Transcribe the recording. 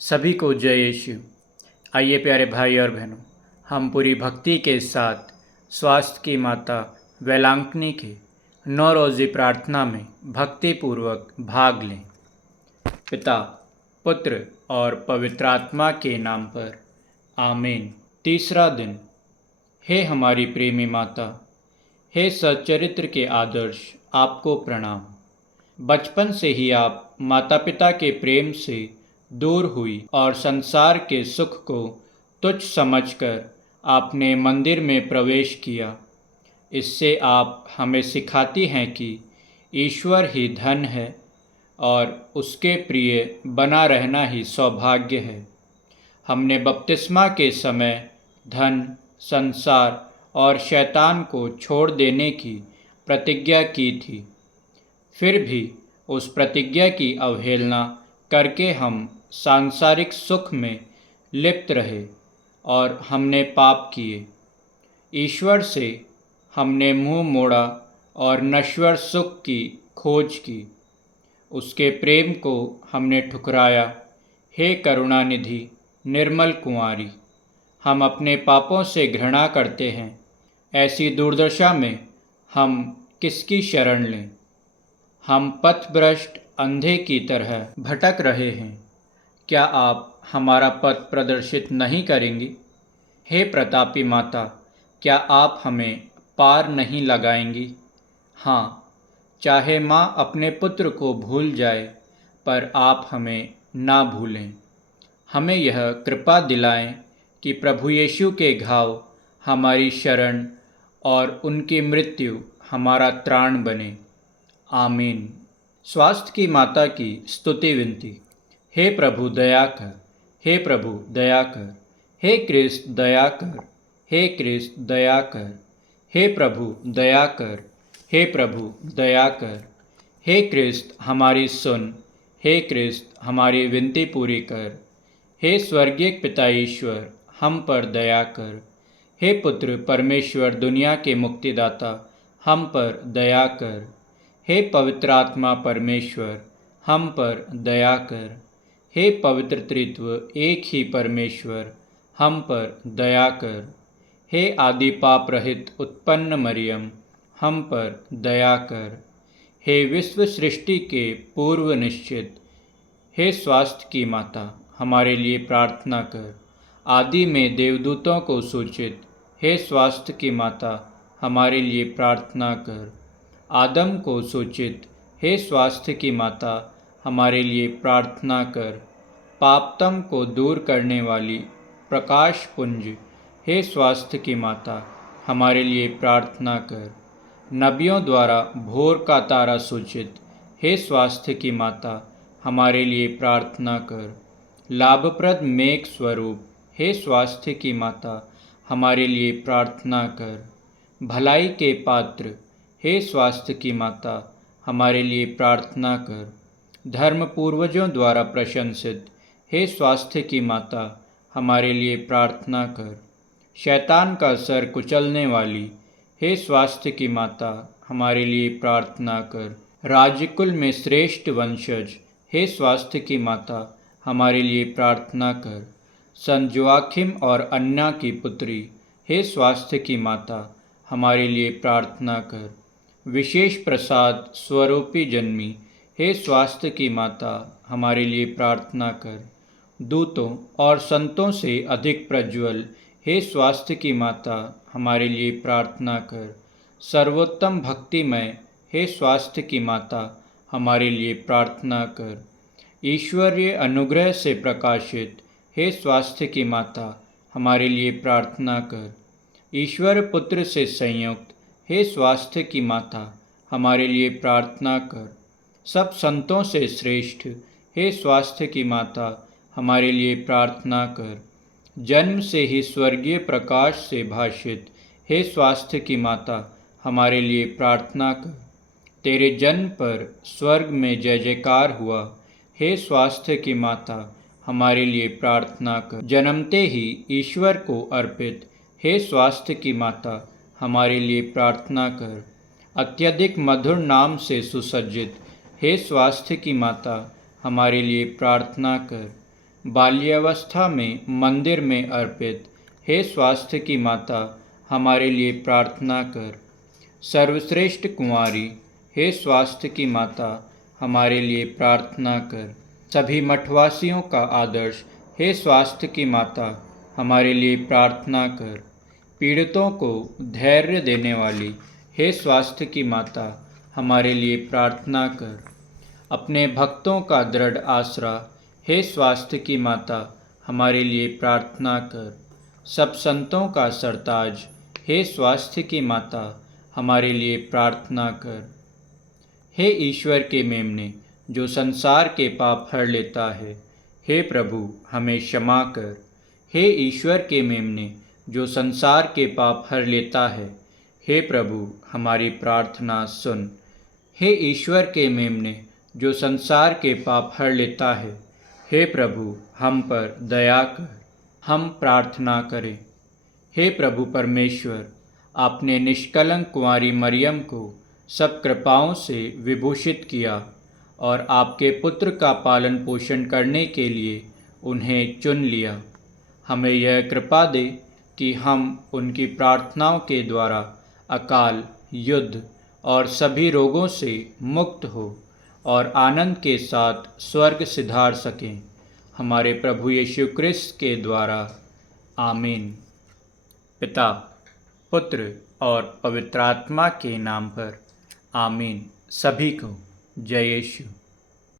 सभी को जय यीशु। आइए प्यारे भाई और बहनों, हम पूरी भक्ति के साथ स्वास्थ्य की माता वेलांकनी की 9 रोज़ी प्रार्थना में भक्तिपूर्वक भाग लें। पिता, पुत्र और पवित्र आत्मा के नाम पर आमीन। तीसरा दिन। हे हमारी प्रेमी माता, हे सच्चरित्र के आदर्श, आपको प्रणाम। बचपन से ही आप माता पिता के प्रेम से दूर हुई और संसार के सुख को तुच्छ समझकर आपने मंदिर में प्रवेश किया। इससे आप हमें सिखाती हैं कि ईश्वर ही धन है और उसके प्रिय बना रहना ही सौभाग्य है। हमने बपतिस्मा के समय धन, संसार और शैतान को छोड़ देने की प्रतिज्ञा की थी। फिर भी उस प्रतिज्ञा की अवहेलना करके हम सांसारिक सुख में लिप्त रहे और हमने पाप किए। ईश्वर से हमने मुंह मोड़ा और नश्वर सुख की खोज की। उसके प्रेम को हमने ठुकराया। हे करुणानिधि निर्मल कुंवारी, हम अपने पापों से घृणा करते हैं। ऐसी दुर्दशा में हम किसकी शरण लें? हम पथभ्रष्ट अंधे की तरह भटक रहे हैं। क्या आप हमारा पथ प्रदर्शित नहीं करेंगी? हे प्रतापी माता, क्या आप हमें पार नहीं लगाएंगी? हाँ, चाहे माँ अपने पुत्र को भूल जाए, पर आप हमें ना भूलें। हमें यह कृपा दिलाएं कि प्रभु यीशु के घाव हमारी शरण और उनकी मृत्यु हमारा त्राण बने। आमीन। स्वास्थ्य की माता की स्तुति विनती। हे प्रभु दया कर, हे प्रभु दया कर, हे क्रिस्त दया कर, हे क्रिस्त दया कर, हे प्रभु दया कर, हे प्रभु दया कर, हे क्रिस्त हमारी सुन, हे क्रिस्त हमारी विनती पूरी कर। हे स्वर्गीय पिता ईश्वर, हम पर दया कर। हे पुत्र परमेश्वर दुनिया के मुक्तिदाता, हम पर दया कर। हे पवित्र आत्मा परमेश्वर, हम पर दया कर। हे पवित्र त्रित्व एक ही परमेश्वर, हम पर दया कर। हे आदि पाप रहित उत्पन्न मरियम, हम पर दया कर। हे विश्व सृष्टि के पूर्व निश्चित, हे स्वास्थ्य की माता, हमारे लिए प्रार्थना कर। आदि में देवदूतों को सूचित, हे स्वास्थ्य की माता, हमारे लिए प्रार्थना कर। आदम को सूचित, हे स्वास्थ्य की माता, हमारे लिए प्रार्थना कर। पापतम को दूर करने वाली प्रकाश पुंज, हे स्वास्थ्य की माता, हमारे लिए प्रार्थना कर। नबियों द्वारा भोर का तारा सूचित, हे स्वास्थ्य की माता, हमारे लिए प्रार्थना कर। लाभप्रद मेघ स्वरूप, हे स्वास्थ्य की माता, हमारे लिए प्रार्थना कर। भलाई के पात्र, हे स्वास्थ्य की माता, हमारे लिए प्रार्थना कर। धर्म पूर्वजों द्वारा प्रशंसित, हे स्वास्थ्य की माता, हमारे लिए प्रार्थना कर। शैतान का सर कुचलने वाली, हे स्वास्थ्य की माता, हमारे लिए प्रार्थना कर। राजकुल में श्रेष्ठ वंशज, हे स्वास्थ्य की माता, हमारे लिए प्रार्थना कर। संत जोआखिम और अन्ना की पुत्री, हे स्वास्थ्य की माता, हमारे लिए प्रार्थना कर। विशेष प्रसाद स्वरूपी जन्मी, हे स्वास्थ्य की माता, हमारे लिए प्रार्थना कर। दूतों और संतों से अधिक प्रज्वल, हे स्वास्थ्य की माता, हमारे लिए प्रार्थना कर। सर्वोत्तम भक्तिमय, हे स्वास्थ्य की माता, हमारे लिए प्रार्थना कर। ईश्वरीय अनुग्रह से प्रकाशित, हे स्वास्थ्य की माता, हमारे लिए प्रार्थना कर। ईश्वर पुत्र से संयुक्त, हे स्वास्थ्य की माता, हमारे लिए प्रार्थना कर। सब संतों से श्रेष्ठ, हे स्वास्थ्य की माता, हमारे लिए प्रार्थना कर। जन्म से ही स्वर्गीय प्रकाश से भाषित, हे स्वास्थ्य की माता, हमारे लिए प्रार्थना कर। तेरे जन्म पर स्वर्ग में जय जयकार हुआ, हे स्वास्थ्य की माता, हमारे लिए प्रार्थना कर। जन्मते ही ईश्वर को अर्पित, हे स्वास्थ्य की माता, हमारे लिए प्रार्थना कर। अत्यधिक मधुर नाम से सुसज्जित, हे स्वास्थ्य की माता, हमारे लिए प्रार्थना कर। बाल्यावस्था में मंदिर में अर्पित हे स्वास्थ्य की माता, हमारे लिए प्रार्थना कर। सर्वश्रेष्ठ कुंवारी हे स्वास्थ्य की माता, हमारे लिए प्रार्थना कर। सभी मठवासियों का आदर्श हे स्वास्थ्य की माता, हमारे लिए प्रार्थना कर। पीड़ितों को धैर्य देने वाली हे स्वास्थ्य की माता, हमारे लिए प्रार्थना कर। अपने भक्तों का दृढ़ आसरा हे स्वास्थ्य की माता, हमारे लिए प्रार्थना कर। सब संतों का सरताज हे स्वास्थ्य की माता, हमारे लिए प्रार्थना कर। हे ईश्वर के मेमने, जो संसार के पाप हर लेता है, हे प्रभु हमें क्षमा कर। हे ईश्वर के मेमने, जो संसार के पाप हर लेता है, हे प्रभु हमारी प्रार्थना सुन। हे ईश्वर के मेमने, जो संसार के पाप हर लेता है, हे प्रभु हम पर दया कर। हम प्रार्थना करें। हे प्रभु परमेश्वर, आपने निष्कलंक कुंवारी मरियम को सब कृपाओं से विभूषित किया और आपके पुत्र का पालन पोषण करने के लिए उन्हें चुन लिया। हमें यह कृपा दे कि हम उनकी प्रार्थनाओं के द्वारा अकाल, युद्ध और सभी रोगों से मुक्त हो और आनंद के साथ स्वर्ग सिधार सकें। हमारे प्रभु यीशु क्रिस्त के द्वारा, आमीन। पिता, पुत्र और पवित्र आत्मा के नाम पर, आमीन। सभी को जय यीशु।